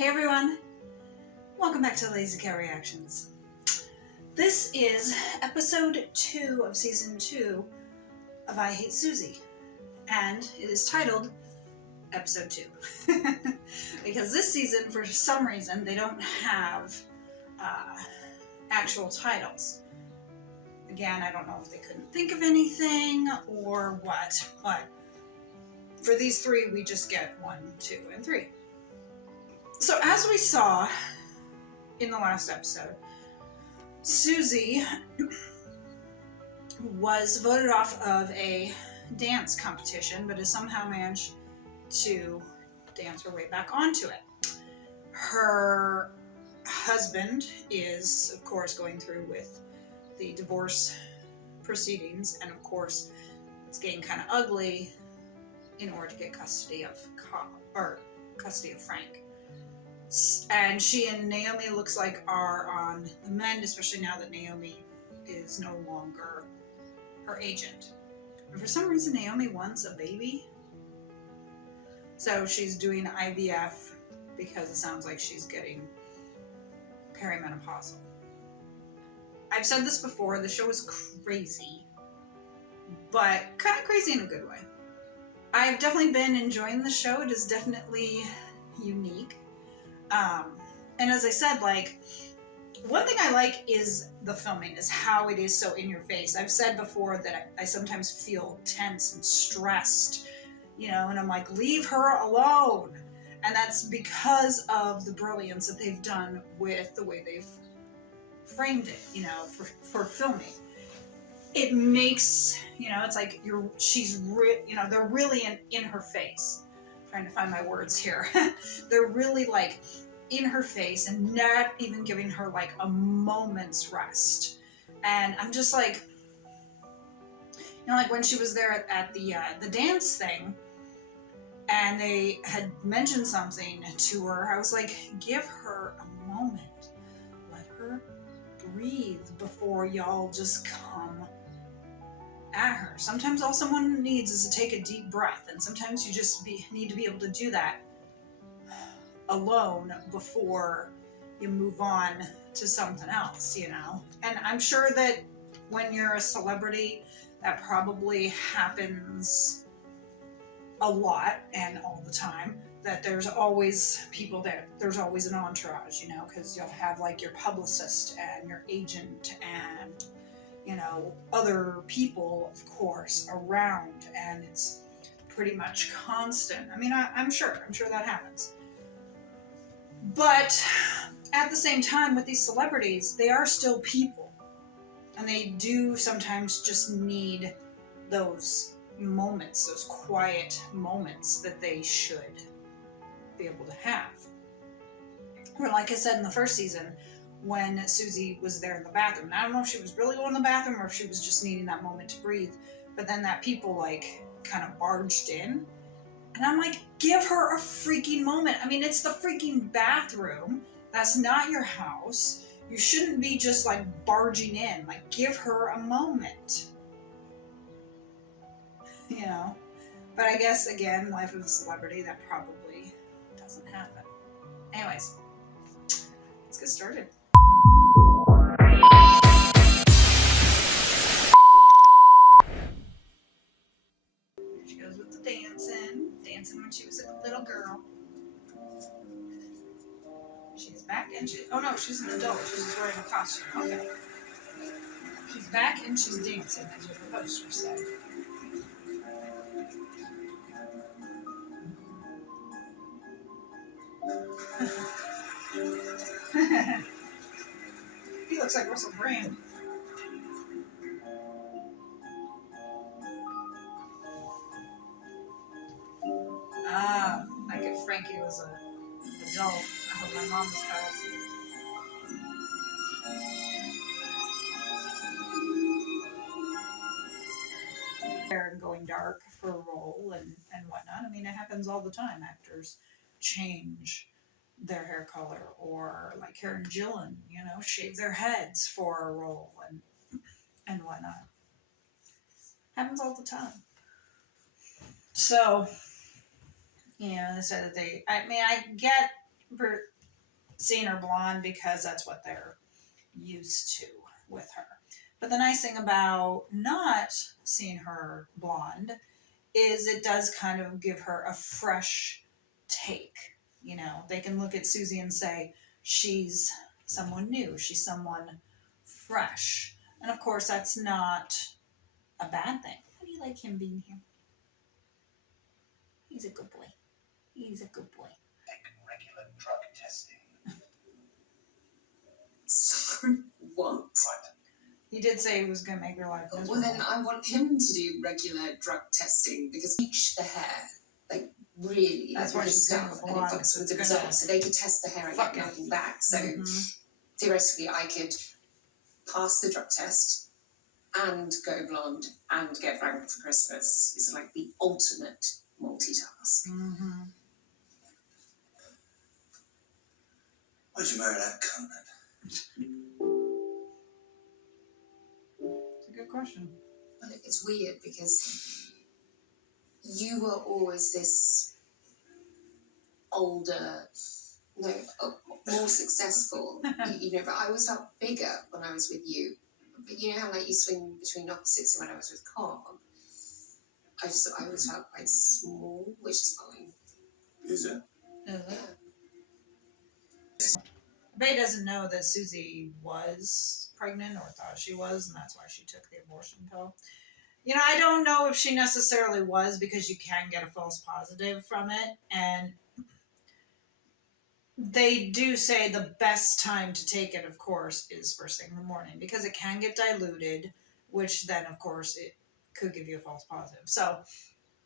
Hey everyone, welcome back to Lazy Cat Reactions. This is episode 2 of season 2 of I Hate Suzie, and it is titled episode 2 because this season, for some reason, they don't have actual titles. Again, I don't know if they couldn't think of anything or what, but for these 3, we just get 1, 2, and 3. So as we saw in the last episode, Suzie was voted off of a dance competition, but has somehow managed to dance her way back onto it. Her husband is, of course, going through with the divorce proceedings, and of course, it's getting kind of ugly in order to get custody of Frank. And she and Naomi looks like are on the mend, especially now that Naomi is no longer her agent. And for some reason, Naomi wants a baby. So she's doing IVF because it sounds like she's getting perimenopausal. I've said this before, the show is crazy, but kind of crazy in a good way. I've definitely been enjoying the show. It is definitely unique. And as I said, like, one thing I like is the filming, is how it is so in your face. I've said before that I sometimes feel tense and stressed, and I'm like, leave her alone. And that's because of the brilliance that they've done with the way they've framed it, for filming. It makes, it's like they're really in her face. Trying to find my words here. They're really like in her face and not even giving her like a moment's rest. And I'm just like, like when she was there at the dance thing and they had mentioned something to her, I was like, give her a moment. Let her breathe before y'all just come at her. Sometimes all someone needs is to take a deep breath, and sometimes you just need to be able to do that alone before you move on to something else, And I'm sure that when you're a celebrity, that probably happens a lot and all the time, that there's always people there. There's always an entourage, because you'll have like your publicist and your agent and other people, of course, around, and it's pretty much constant. I mean, I'm sure that happens. But at the same time, with these celebrities, they are still people, and they do sometimes just need those moments, those quiet moments that they should be able to have. Or like I said in the first season, when Suzie was there in the bathroom. And I don't know if she was really going to the bathroom or if she was just needing that moment to breathe. But then that people like kind of barged in. And I'm like, give her a freaking moment. I mean, it's the freaking bathroom. That's not your house. You shouldn't be just like barging in. Like, give her a moment. But I guess, again, life of a celebrity, that probably doesn't happen. Anyways, let's get started. She goes with the dancing when she was a little girl. She's back and oh no, she's an adult. She's just wearing a costume. Okay. She's back and she's dancing, as what the poster said. He looks like Russell Brand. Like if Frankie was an adult. I hope my mom was proud. And going dark for a role and whatnot. I mean, it happens all the time. Actors change their hair color, or like Karen Gillan, shave their heads for a role and whatnot. Happens all the time. So, they said that I get seeing her blonde because that's what they're used to with her. But the nice thing about not seeing her blonde is it does kind of give her a fresh take. You know, they can look at Suzie and say, she's someone new, she's someone fresh. And of course, that's not a bad thing. How do you like him being here? He's a good boy. He's a good boy. Regular drug testing. What? Right. He did say he was going to make her life miserable. Well, then I want him to do regular drug testing because bleach the hair, like really. That's like, why she's doing stuff, the and it blonde, fucks with the it's gonna results. So they could test the hair and fuck get it. nothing back. So theoretically, I could pass the drug test and go blonde and get Frank for Christmas. It's like the ultimate multitask. Mm-hmm. Why'd you marry that cunt then? It's a good question. Well, it's weird because you were always this older, more successful, you know, but I always felt bigger when I was with you. But you know how like you swing between opposites, and when I was with Cobb, I always felt quite small, which is fine. Is it? Is it? Bay doesn't know that Suzie was pregnant or thought she was, and that's why she took the abortion pill. You know, I don't know if she necessarily was, because you can get a false positive from it, and they do say the best time to take it, of course, is first thing in the morning, because it can get diluted, which then, of course, it could give you a false positive. So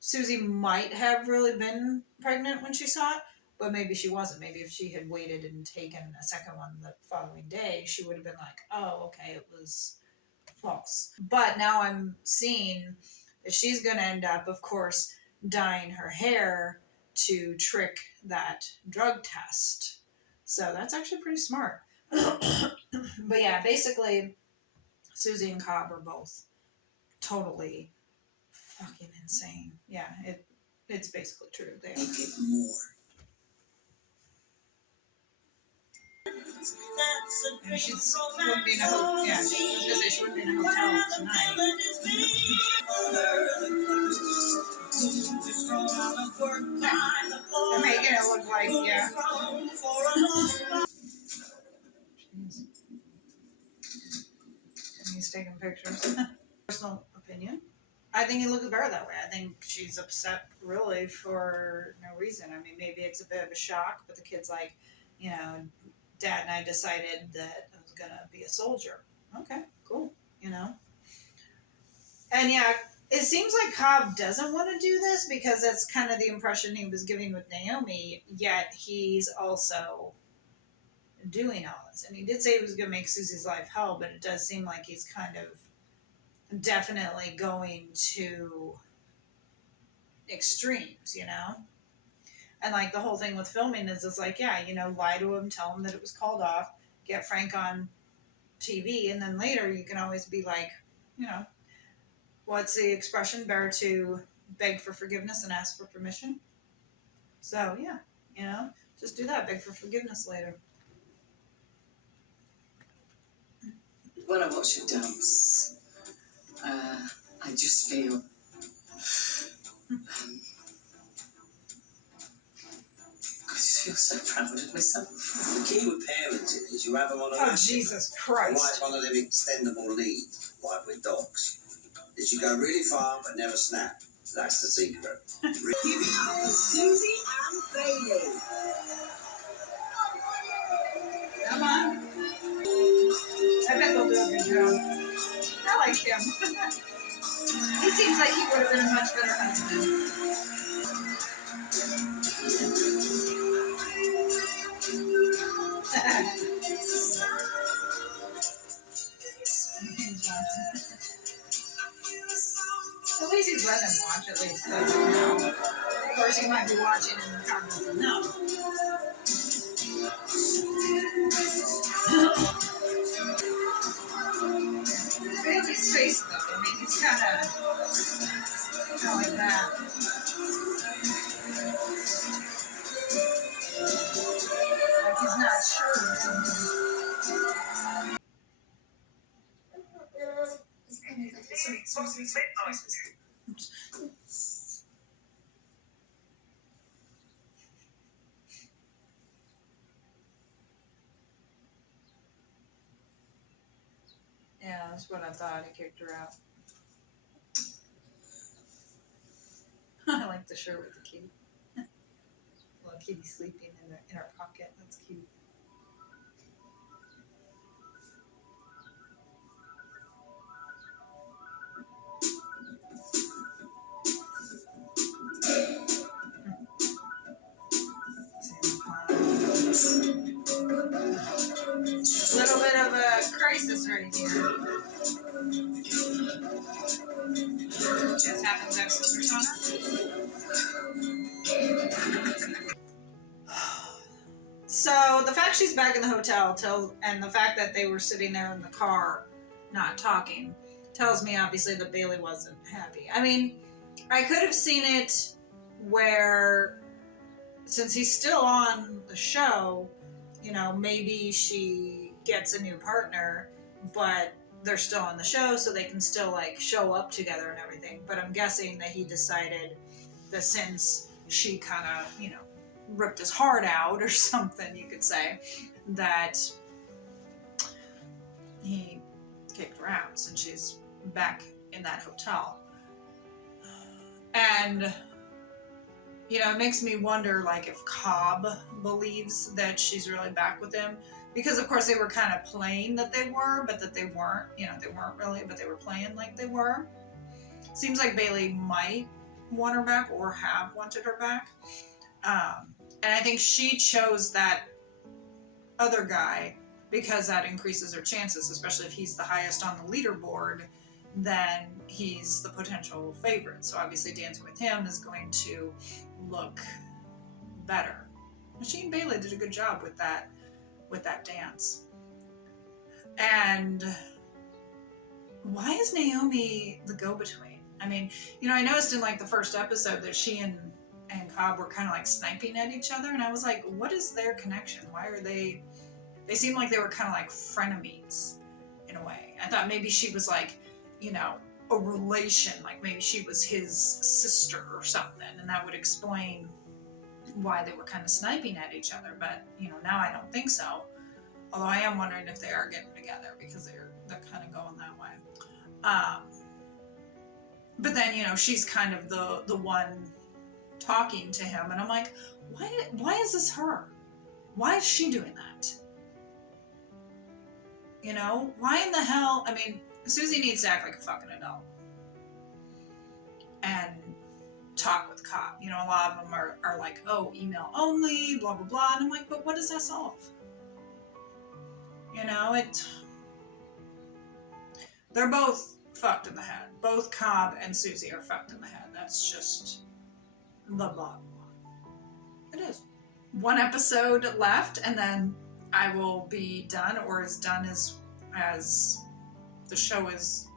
Suzie might have really been pregnant when she saw it, but maybe she wasn't. Maybe if she had waited and taken a second one the following day, she would have been like, oh, okay, it was false. But now I'm seeing that she's going to end up, of course, dyeing her hair to trick that drug test. So that's actually pretty smart. But yeah, basically, Suzie and Cobb are both totally fucking insane. Yeah, it's basically true. They are. Make it more. And she wouldn't be in a hotel. Yeah, I was gonna say she wouldn't be in a hotel tonight. They're making it look like, yeah. Jeez. And he's taking pictures. Personal opinion. I think he looks better that way. I think she's upset really for no reason. I mean, maybe it's a bit of a shock, but the kid's like, you know, Dad and I decided that I was gonna be a soldier. Okay, cool, you know. And yeah, it seems like Cobb doesn't want to do this because that's kind of the impression he was giving with Naomi, yet he's also doing all this. And he did say he was gonna make Susie's life hell, but it does seem like he's kind of definitely going to extremes, you know? And like the whole thing with filming is it's like, yeah, you know, lie to him, tell him that it was called off, get Frank on TV, and then later you can always be like, you know, what's the expression? Better to beg for forgiveness and ask for permission. So yeah, you know, just do that, beg for forgiveness later. When I watch her dance, I just feel I just feel so proud of myself. The key with parenting is you have them on a Oh, lap. Jesus Like Christ. one of them extendable leads, like with dogs. That you go really far but never snap. That's the secret. Suzie and Bailey. Come on. I bet they'll do a good job. I like him. He seems like he would have been a much better husband. At least he's letting him watch, at least. Of course, he might be watching and the car doesn't know. Baby's face, though. I mean, he's kind of like that. Like he's not sure or something. Sorry. Yeah, that's what I thought. He kicked her out. I like the shirt with the kitty. Little kitty sleeping in her pocket. That's cute. Little bit of a crisis right here. Just happens to have scissors on her. So the fact she's back in the hotel and the fact that they were sitting there in the car not talking tells me obviously that Bailey wasn't happy. I mean, I could have seen it where, since he's still on the show, you know, maybe she gets a new partner, but they're still on the show, so they can still like show up together and everything. But I'm guessing that he decided that since she kind of, you know, ripped his heart out or something, you could say, that he kicked her out since she's back in that hotel. And, you know, it makes me wonder, like, if Cobb believes that she's really back with him. Because, of course, they were kind of playing that they were, but that they weren't. You know, they weren't really, but they were playing like they were. Seems like Bailey might want her back or have wanted her back. And I think she chose that other guy because that increases her chances, especially if he's the highest on the leaderboard, then he's the potential favorite. So obviously dancing with him is going to look better. She and Bailey did a good job with that dance. And why is Naomi the go-between? I mean, you know, I noticed in like the first episode that she and Cobb were kind of like sniping at each other, and I was like, what is their connection? Why are they seemed like they were kind of like frenemies in a way. I thought maybe she was like, you know, a relation, like maybe she was his sister or something, and that would explain why they were kind of sniping at each other. But, you know, now I don't think so. Although I am wondering if they are getting together because they're kind of going that way. But then, you know, she's kind of the one talking to him, and I'm like, why is this her? Why is she doing that? You know, why in the hell? I mean, Suzie needs to act like a fucking adult and talk with Cobb. You know, a lot of them are like, oh, email only, blah, blah, blah. And I'm like, but what does that solve? You know, they're both fucked in the head. Both Cobb and Suzie are fucked in the head. That's just the bottom line. It is. One episode left, and then I will be done, or as done as the show is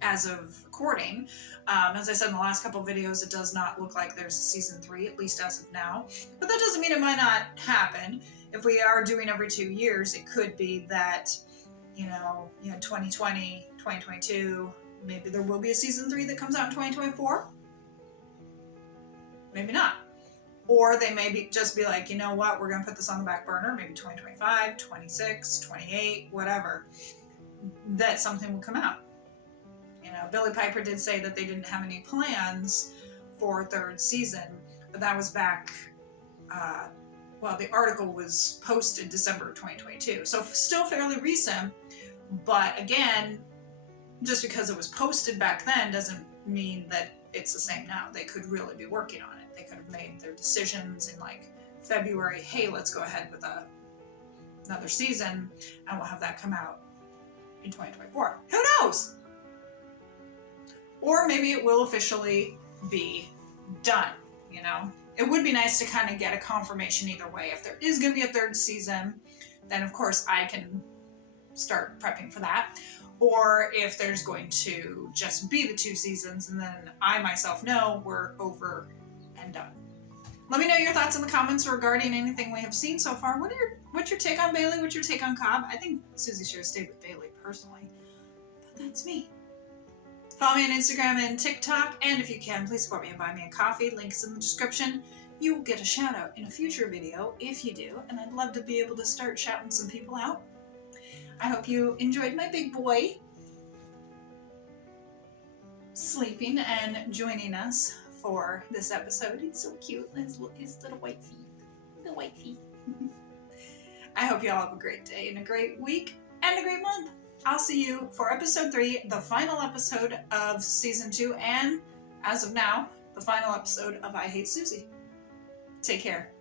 as of recording. As I said in the last couple of videos, it does not look like there's a season 3, at least as of now. But that doesn't mean it might not happen. If we are doing every 2 years, it could be that, you know, 2020, 2022, maybe there will be a season 3 that comes out in 2024. Maybe not. Or they may just be like, you know what, we're going to put this on the back burner, maybe 2025, 26, 28, whatever. That something will come out. You know, Billy Piper did say that they didn't have any plans for a 3rd season, but that was back, well, the article was posted December of 2022. So still fairly recent, but again, just because it was posted back then doesn't mean that it's the same now. They could really be working on it. They could have made their decisions in like February, hey, let's go ahead with another season, and we'll have that come out in 2024. Who knows? Or maybe it will officially be done, you know? It would be nice to kind of get a confirmation either way. If there is going to be a 3rd season, then of course I can start prepping for that. Or if there's going to just be the 2 seasons, and then I myself know we're over and done. Let me know your thoughts in the comments regarding anything we have seen so far. What's your take on Bailey? What's your take on Cobb? I think Suzie should have stayed with Bailey personally, but that's me. Follow me on Instagram and TikTok, and if you can, please support me and buy me a coffee. Link is in the description. You will get a shout out in a future video if you do, and I'd love to be able to start shouting some people out. I hope you enjoyed my big boy sleeping and joining us for this episode. He's so cute. His little white feet. The white feet. I hope you all have a great day and a great week and a great month. I'll see you for episode 3, the final episode of season 2, and as of now, the final episode of I Hate Suzie. Take care.